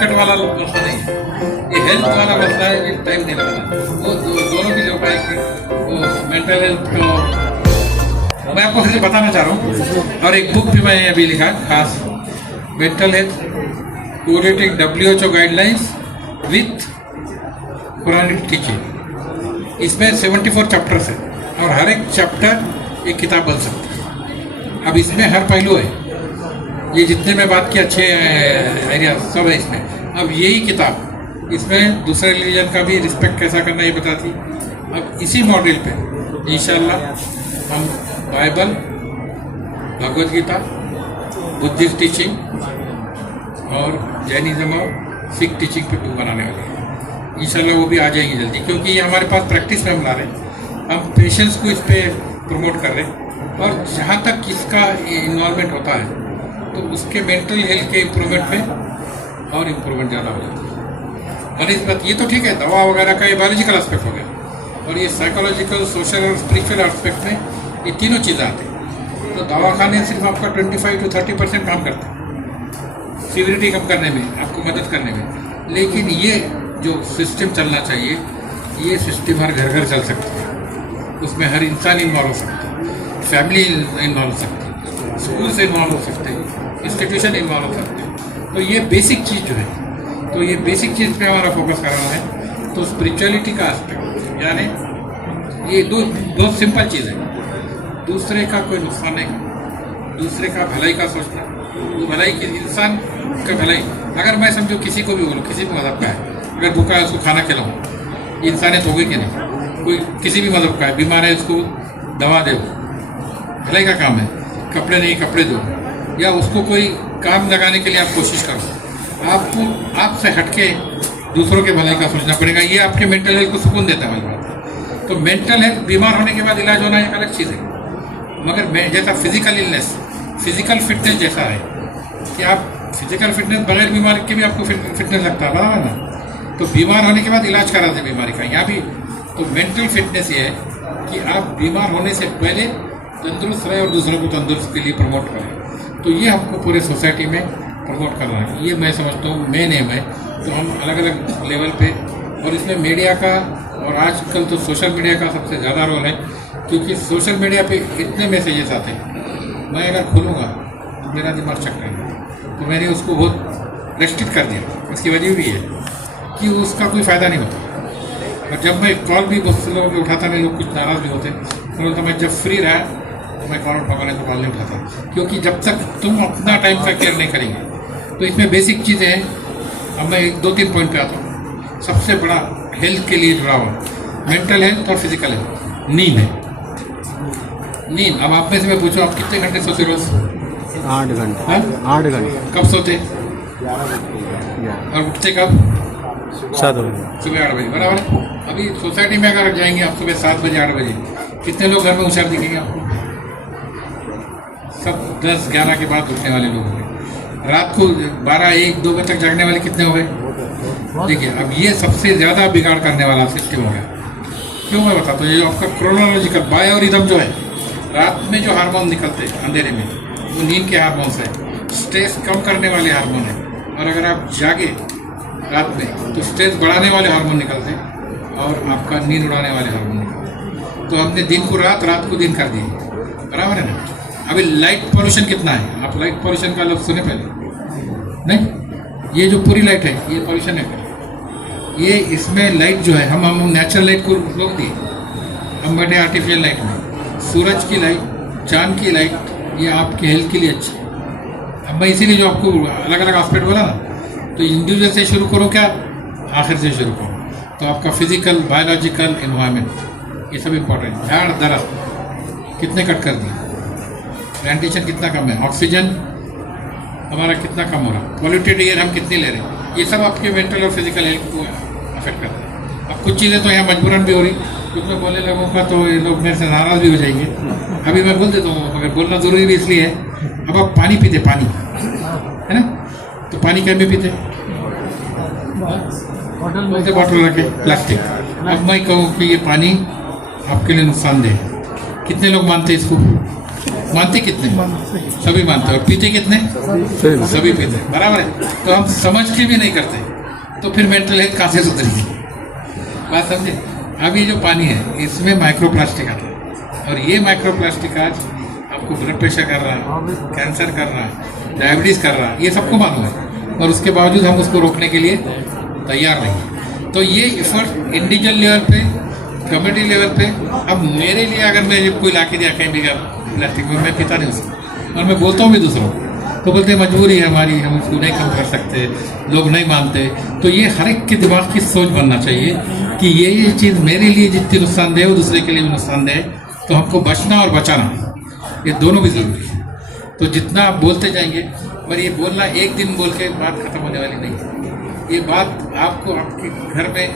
Shortcut वाला मसला नहीं है, ये हेल्थ वाला मसला है, ये टाइम नहीं लगना, वो दोनों की जो पाएगी वो मेंटल हेल्थ को मैं आपको फिर बताना चाह रहा हूँ। और एक बुक भी मैंने अभी लिखा खास, mental health correlating WHO guidelines with Quranic teaching. इसमें 74 चैप्टर्स है और हर एक चैप्टर एक किताब बन सकती है। अब इसमें हर पहलू है, ये जितने मैं बात की अच्छे एरिया सब है इसमें। अब यही किताब इसमें दूसरे रिलीजन का भी रिस्पेक्ट कैसा करना ये बताती। अब इसी मॉडल पे इंशाल्लाह हम Bible, Bhagavad Gita, Buddhist teaching और जैनिज्म और सिख टीचिंग पे टू बनाने वाले हैं। इंशाल्लाह वो भी आ जाएंगे जल्दी, क्योंकि ये हमारे पास प्रैक्टिस में हम ला रहे हैं, हम पेशेंस को इस पर प्रमोट कर रहे हैं। और जहाँ तक इसका इन्वॉल्वमेंट होता है तो उसके मेंटल हेल्थ के इम्प्रूवमेंट में और इम्प्रूवमेंट ज़्यादा हो जाता है। बनस्पत ये तो ठीक है, दवा वगैरह का ये बायोलॉजिकल एस्पेक्ट हो गया, और ये साइकोलॉजिकल, सोशल और स्पिरिचुअल एस्पेक्ट में ये तीनों चीज़ें आती हैं। तो दवाखाने सिर्फ आपका 25 to 30% काम करते हैं सीवियरिटी कम करने में, आपको मदद करने में। लेकिन ये जो सिस्टम चलना चाहिए, ये सिस्टम हर घर घर चल सकता है, उसमें हर इंसान इन्वॉल्व हो सकता है, फैमिली इन्वॉल्व हो सकती है, स्कूल से इन्वॉल्व हो सकते हैं, इंस्टीट्यूशन इन्वॉल्व हो सकते हैं। तो ये बेसिक चीज़ जो है, तो ये बेसिक चीज़ पे हमारा फोकस कर रहा है। तो स्पिरिचुअलिटी का एस्पेक्ट, यानी ये दो सिंपल चीज़ है, दूसरे का कोई नुकसान नहीं, दूसरे का भलाई का सोचना, वो भलाई की इंसान का भलाई। अगर मैं समझो किसी को भी बोलूँ, किसी भी मजहब का है, अगर भूखा है उसको खाना खिलाऊँ, इंसानियत हो गई कि नहीं? कोई किसी भी मजहब का है, बीमार है उसको दवा दो, भलाई का काम है। कपड़े नहीं, कपड़े दो, या उसको कोई काम लगाने के लिए आप कोशिश करो। आपको आपसे हटके दूसरों के भलाई का सोचना पड़ेगा, ये आपके मेंटल हेल्थ को सुकून देता है। मेरी बात तो मेंटल हेल्थ बीमार होने के बाद इलाज होना एक अलग चीज़ है, मगर जैसा फिजिकल इलनेस, फिजिकल फिटनेस जैसा है कि आप फिजिकल फिटनेस बगैर बीमारी के भी आपको फिटनेस लगता है, बराबर ना? तो बीमार होने के बाद इलाज कराते बीमारी का, यहाँ भी तो मेंटल फिटनेस ये है कि आप बीमार होने से पहले तंदुरुस्त रहे और दूसरों को तंदुरुस्त के लिए प्रमोट करें। तो ये हमको पूरे सोसाइटी में प्रमोट करना है, ये मैं समझता हूँ मेन एम है। तो हम अलग अलग लेवल पे, और इसमें मीडिया का, और आजकल तो सोशल मीडिया का सबसे ज़्यादा रोल है, क्योंकि सोशल मीडिया पे इतने मैसेजेस आते हैं, मैं अगर खोलूँगा तो मेरा दिमाग चकरेगा। तो मैंने उसको बहुत रेस्ट्रिक्ट कर दिया। इसकी वजह भी है कि उसका कोई फ़ायदा नहीं होता। और जब मैं कॉल भी बहुत से लोगों के उठाता नहीं, लोग कुछ नाराज़ भी होते, तो मैं जब फ्री रहा तो मैं कॉल उठाने को कॉल नहीं उठाता, क्योंकि जब तक तुम अपना टाइम का केयर नहीं करेंगे। तो इसमें बेसिक चीज़ें हैं। अब मैं 2-3 पॉइंट पे आता हूँ। सबसे बड़ा हेल्थ के लिए जुड़ा हुआ मेंटल हेल्थ और फिजिकल हेल्थ नींद है। नींद, अब आप में से मैं पूछूँ, आप कितने घंटे सोते रोज? 8 घंटे। 8 घंटे। कब सोते और उठते कब? 7 बजे, सुबह 8 बजे, बराबर। अभी सोसाइटी में अगर जाएंगे आप सुबह 7 बजे 8 बजे, कितने लोग घर में होशियार दिखेंगे आपको? सब 10-11 के बाद उठने वाले लोग होंगे। रात को 12-1-2 बजे तक जागने वाले कितने हो गए? देखिए, अब ये सबसे ज़्यादा बिगाड़ करने वाला सिस्टम हो गया। क्यों मैं बताता हूँ, ये आपका क्रोनोलॉजिकल बायोरिदम जो है, रात में जो हार्मोन निकलते हैं अंधेरे में, वो नींद के हार्मोन्स है, स्ट्रेस कम करने वाले हार्मोन है। और अगर आप जागे रात में तो स्ट्रेस बढ़ाने वाले हार्मोन निकलते हैं और आपका नींद उड़ाने वाले हार्मोन निकलते। तो हमने दिन को रात, रात को दिन कर दिए, बराबर है ना? अभी लाइट पॉल्यूशन कितना है? आप लाइट पॉल्यूशन का लफ्ज़ सुने पहले? नहीं, ये जो पूरी लाइट है ये पॉल्यूशन है। ये इसमें लाइट जो है, हम नेचुरल लाइट को रोक दिए, हम बैठे आर्टिफिशियल लाइट में। सूरज की लाइट, चांद की लाइट, ये आपके हेल्थ के लिए अच्छी है। अब मैं इसीलिए जो आपको अलग अलग एस्पेक्ट बोला ना, तो इंडिविजुअल से शुरू करो क्या, आखिर से शुरू करो। तो आपका फिजिकल, बायोलॉजिकल, एनवायरनमेंट, ये सब इम्पोर्टेंट। झाड़ दरख्त कितने कट कर दिए, प्लांटेशन कितना कम है, ऑक्सीजन हमारा कितना कम हो रहा, पॉल्यूटेड एयर हम कितनी ले रहे हैं, ये सब आपके मेंटल और फिजिकल हेल्थ को अफेक्ट करता है। अब कुछ चीज़ें तो यहाँ मजबूरन भी हो रही, कुछ मैं बोलने लगूँगा तो ये लोग मेरे से नाराज़ भी हो जाएंगे। अभी मैं बोल देता हूँ, मगर बोलना ज़रूरी भी इसलिए है। अब आप पानी पीते, पानी है ना, तो पानी क्या में पीते? बॉटल रखे, प्लास्टिक। अब मैं कहूँ कि ये पानी आपके लिए नुकसानदेह है, कितने लोग मानते हैं इसको? मानते कितने? सभी मानते हैं। और पीते कितने? सभी पीते हैं, बराबर है। तो हम समझ के भी नहीं करते, तो फिर मेंटल हेल्थ कहाँ से सुधरेगी? बात समझे? अब ये जो पानी है इसमें माइक्रोप्लास्टिक आता है, और ये माइक्रोप्लास्टिक आज आपको ब्लड प्रेशर कर रहा है, कैंसर कर रहा है, डायबिटीज कर रहा है, ये सबको मालूम है, और उसके बावजूद हम उसको रोकने के लिए तैयार नहीं। तो ये एफर्ट इंडिविजुअल लेवल पे, कम्युनिटी लेवल पे, अब मेरे लिए अगर मैं कोई ला के दिया कहीं भी प्लास्टिक में, मैं पीता नहीं उसको, और मैं बोलता हूँ भी दूसरों को, तो बोलते मजबूरी है हमारी, हम उसको नहीं कम कर सकते, लोग नहीं मानते। तो ये हर एक के दिमाग की सोच बनना चाहिए कि ये चीज़ मेरे लिए जितनी नुकसानदेह है वो दूसरे के लिए भी नुकसानदेह है, तो हमको बचना और बचाना ये दोनों भी जरूरी है। तो जितना आप बोलते जाएंगे, पर ये बोलना एक दिन बोल के बात खत्म होने वाली नहीं है। ये बात आपको आपके घर में